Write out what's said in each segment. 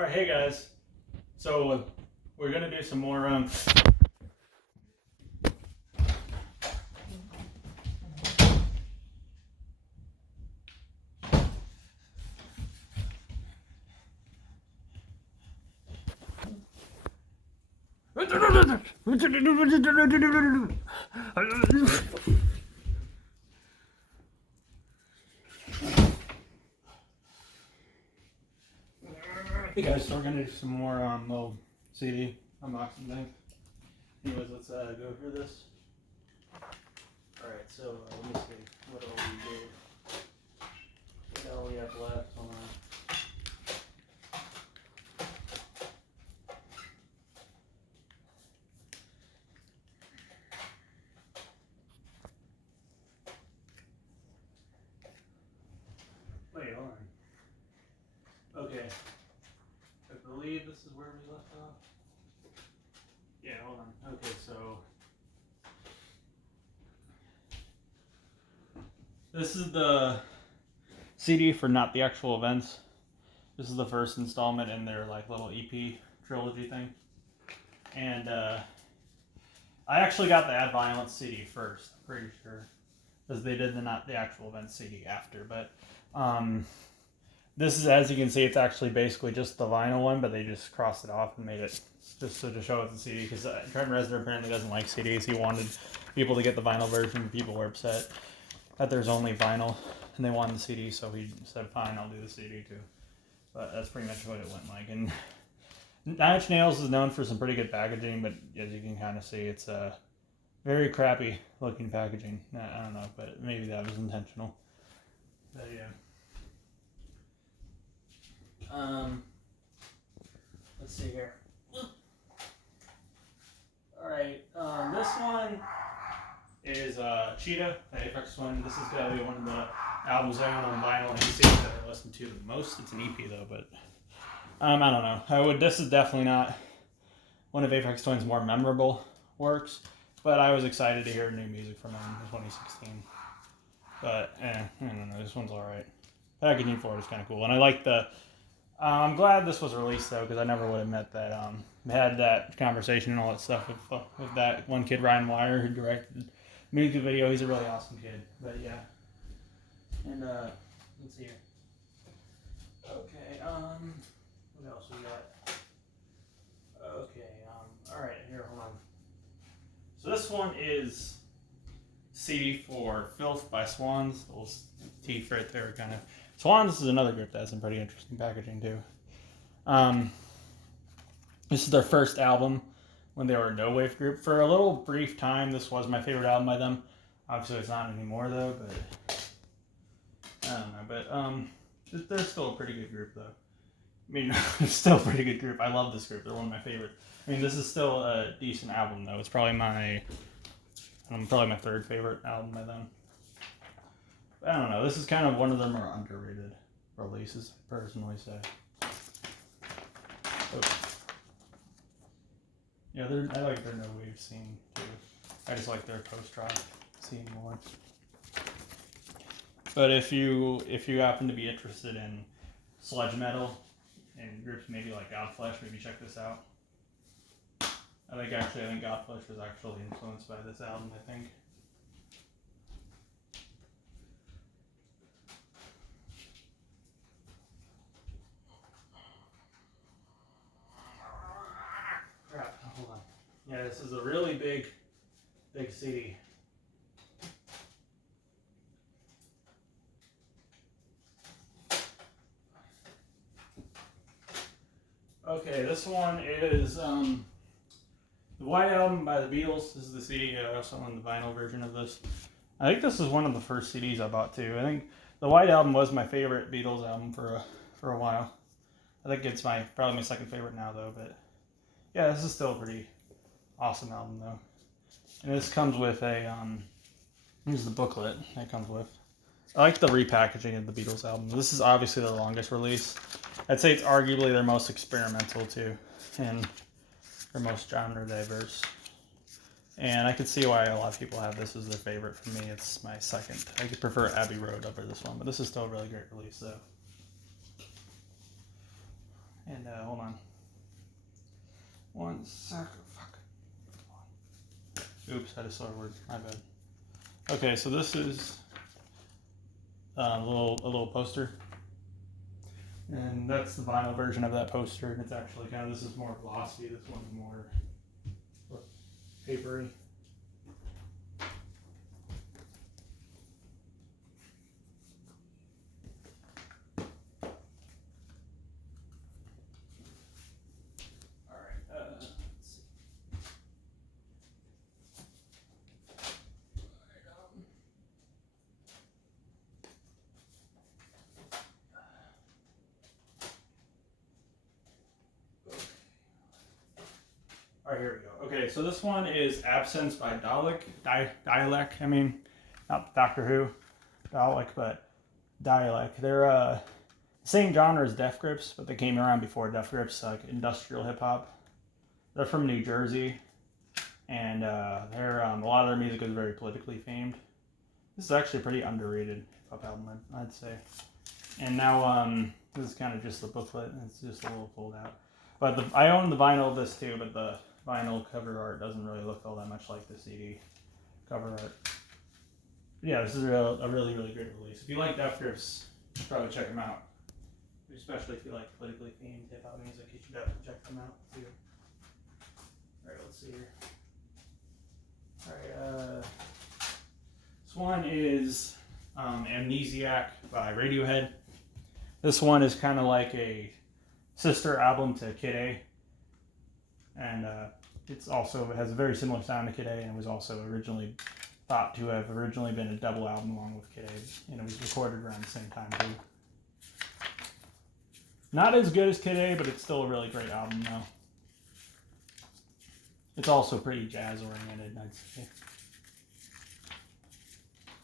Alright, hey guys. So we're gonna do some more Hey guys, so we're gonna do some more little CD unboxing thing. Anyways, let's go through this. Alright, so let me see. What all we did. What all we have left? Hold on. Wait, hold on. Okay. I believe this is where we left off. Yeah, hold on. Okay, so this is the CD for Not the Actual Events. This is the first installment in their like little EP trilogy thing. And I actually got the Ad Violence CD first, I'm pretty sure. Because they did the Not the Actual Events CD after. But this is, as you can see, it's actually basically just the vinyl one, but they just crossed it off and made it just to show it's a CD. Because Trent Reznor apparently doesn't like CDs. He wanted people to get the vinyl version. People were upset that there's only vinyl and they wanted the CD, so he said, fine, I'll do the CD too. But that's pretty much what it went like. And Nine Inch Nails is known for some pretty good packaging, but as you can kind of see, it's a very crappy looking packaging. I don't know, but maybe that was intentional. But yeah. Let's see here. Alright, this one is Cheetah by Aphex Twin. This is going to be one of the albums I own on vinyl and CDs that I listen to the most. It's an EP though, but I don't know. This is definitely not one of Aphex Twin's more memorable works, but I was excited to hear new music from him in 2016. But I don't know. This one's alright. Packaging for it is kind of cool, and I like the. I'm glad this was released though, because I never would have met that. Had that conversation and all that stuff with that one kid, Ryan Wire, who directed the music video. He's a really awesome kid. But yeah. And let's see here. Okay. What else we got? Okay. All right. Here, hold on. So this one is CD for Filth by Swans. A little teeth right there, kind of. Swans is another group that has some pretty interesting packaging too. This is their first album when they were a no-wave group. For a little brief time, this was my favorite album by them. Obviously, it's not anymore though, but I don't know. But they're still a pretty good group though. I mean, it's still a pretty good group. I love this group. They're one of my favorites. I mean, this is still a decent album though. It's probably my third favorite album by them. I don't know. This is kind of one of their more underrated releases, I personally say. Oh. Yeah, I like their no-wave scene too. I just like their post-rock scene more. But if you happen to be interested in sludge metal and groups maybe like Godflesh, maybe check this out. I think Godflesh was actually influenced by this album, I think. Crap, hold on. Yeah, this is a really big CD. Okay, this one is the White Album by the Beatles. This is the CD. I also own the vinyl version of this. I think this is one of the first CDs I bought too. I think the White Album was my favorite Beatles album for a while. I think it's probably my second favorite now though. But yeah, this is still a pretty awesome album though. And this comes with here's the booklet that comes with. I like the repackaging of the Beatles album. This is obviously their longest release. I'd say it's arguably their most experimental too, and their most genre diverse. And I could see why a lot of people have this as their favorite. For me, it's my second. I could prefer Abbey Road over this one, but this is still a really great release though. And hold on. One sec. Fuck. Oops, I just saw a word. My bad. Okay, so this is a little poster, and that's the vinyl version of that poster. And it's actually kind of, this is more glossy. This one's more papery. All right, here we go. Okay, so this one is Absence by Dialect. I mean, not Doctor Who, Dalek, but Dialect. They're same genre as Death Grips, but they came around before Death Grips, like industrial hip hop. They're from New Jersey, and they're a lot of their music is very politically famed. This is actually a pretty underrated hip hop album, I'd say. And now this is kind of just the booklet. It's just a little pulled out. But I own the vinyl of this too, but the vinyl cover art doesn't really look all that much like the CD cover art. But yeah, this is a really, really great release. If you like Death Grips, you should probably check them out. Especially if you like politically themed hip hop music, you should definitely check them out too. Alright, let's see here. Alright, this one is Amnesiac by Radiohead. This one is kind of like a sister album to Kid A, and it has a very similar sound to Kid A, and was also originally thought to have been a double album along with Kid A, and it was recorded around the same time too. Not as good as Kid A, but it's still a really great album though. It's also pretty jazz oriented, I'd say.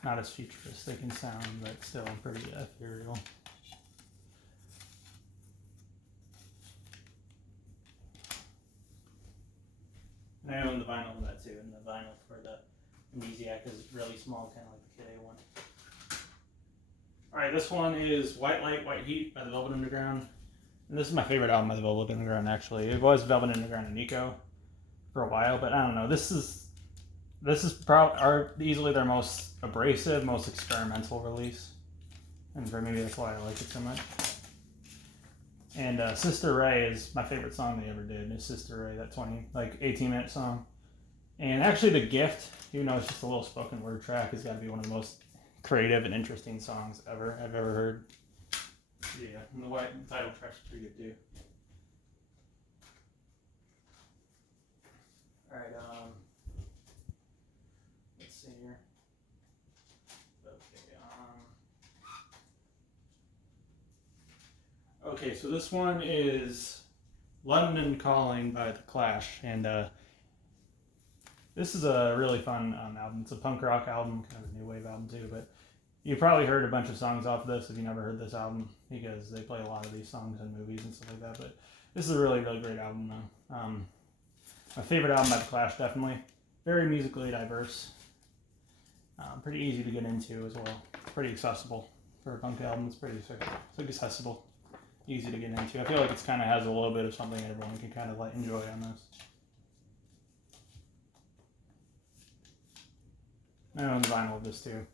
Not as futuristic in sound, but still pretty ethereal. And I own the vinyl of that too, and the vinyl for the Amnesiac is really small, kind of like the Kid A one. Alright, this one is White Light, White Heat by the Velvet Underground. And this is my favorite album by the Velvet Underground, actually. It was Velvet Underground and Nico for a while, but I don't know. This is probably easily their most abrasive, most experimental release. And for maybe that's why I like it so much. And Sister Ray is my favorite song they ever did. Is Sister Ray, that 18-minute song. And actually The Gift, even though it's just a little spoken word track, has got to be one of the most creative and interesting songs I've ever heard. Yeah, and the white title track's pretty good too. Alright, let's see here. Okay, so this one is London Calling by The Clash, and this is a really fun album. It's a punk rock album, kind of a new wave album too, but you probably heard a bunch of songs off of this if you never heard this album, because they play a lot of these songs in movies and stuff like that, but this is a really, really great album though. My favorite album by The Clash, definitely. Very musically diverse. Pretty easy to get into as well. Pretty accessible for a punk album. It's pretty accessible. Easy to get into. I feel like it kind of has a little bit of something everyone can kind of enjoy on this. I own the vinyl of this too.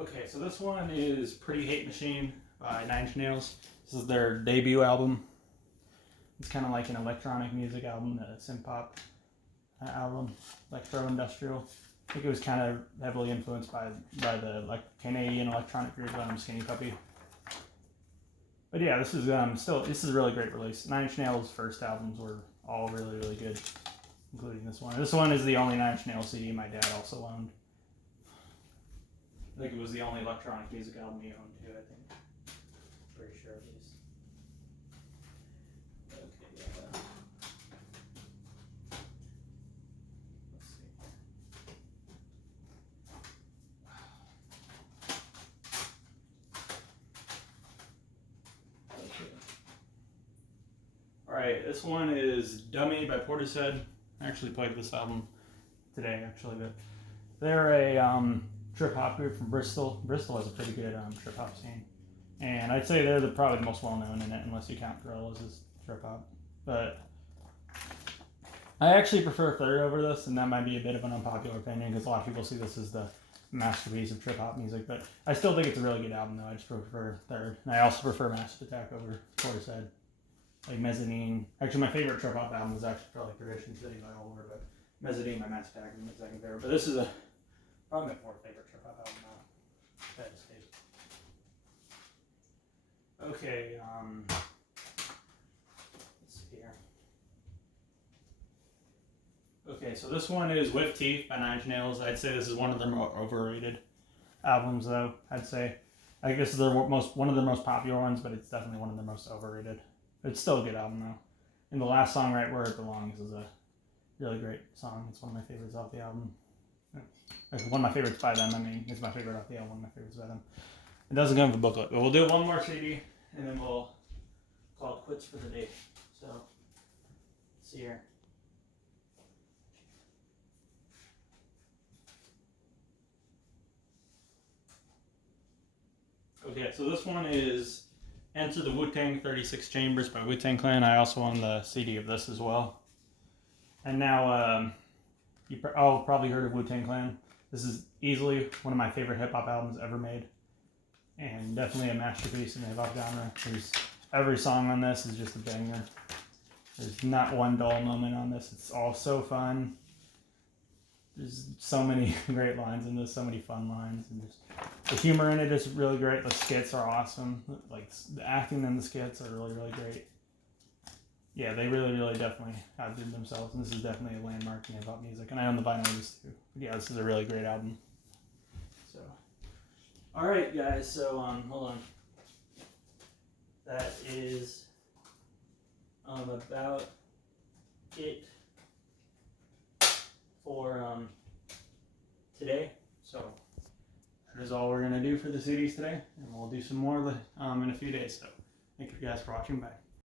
Okay, so this one is Pretty Hate Machine by 9 Inch Nails. This is their debut album. It's kind of like an electronic music album, a synth pop album, electro-industrial. I think it was kind of heavily influenced by the Canadian electronic group Skinny Puppy. But yeah, this is a really great release. 9 Inch Nails' first albums were all really, really good, including this one. This one is the only 9 Inch Nails CD my dad also owned. I think it was the only electronic music album he owned too, I think. Pretty sure at least. Okay, let's see. Alright, this one is Dummy by Portishead. I actually played this album today, actually, but they're a trip hop group from Bristol. Bristol has a pretty good trip hop scene. And I'd say they're probably the most well known in it, unless you count Gorillaz as trip hop. But I actually prefer Third over this, and that might be a bit of an unpopular opinion because a lot of people see this as the masterpiece of trip hop music. But I still think it's a really good album, though. I just prefer Third. And I also prefer Massive Attack over Portishead. Like Mezzanine. Actually, my favorite trip hop album is actually probably Perdition City by Oliver, but Mezzanine by Massive Attack is my second favorite. But this is probably my fourth favorite trip hop album now. Bad Escape. Okay, let's see here. Okay, so this one is With Teeth by Nine Inch Nails. I'd say this is one of their more overrated albums, though. I'd say, I guess they're one of the most popular ones, but it's definitely one of the most overrated. It's still a good album, though. And the last song, Right Where It Belongs, is a really great song. It's one of my favorites off the album. One of my favorites by them. I mean, it's my favorite off the album. One of my favorites by them. It doesn't come with a booklet, but we'll do one more CD, and then we'll call it quits for the day. So, let's see here. Okay, so this one is Enter the WuTang 36 Chambers by WuTang Clan. I also own the CD of this as well. And now, you've all probably heard of WuTang Clan. This is easily one of my favorite hip-hop albums ever made. And definitely a masterpiece in the hip-hop genre. Every song on this is just a banger. There's not one dull moment on this. It's all so fun. There's so many great lines in this, so many fun lines. And just, the humor in it is really great. The skits are awesome. Like, the acting in the skits are really, really great. Yeah, they really, really definitely outdid themselves. And this is definitely a landmark in hip-hop music. And I own the vinyl of this too. But yeah, this is a really great album. So, alright guys, so hold on. That is about it for today. So that is all we're gonna do for the CDs today, and we'll do some more in a few days. So thank you guys for watching. Bye.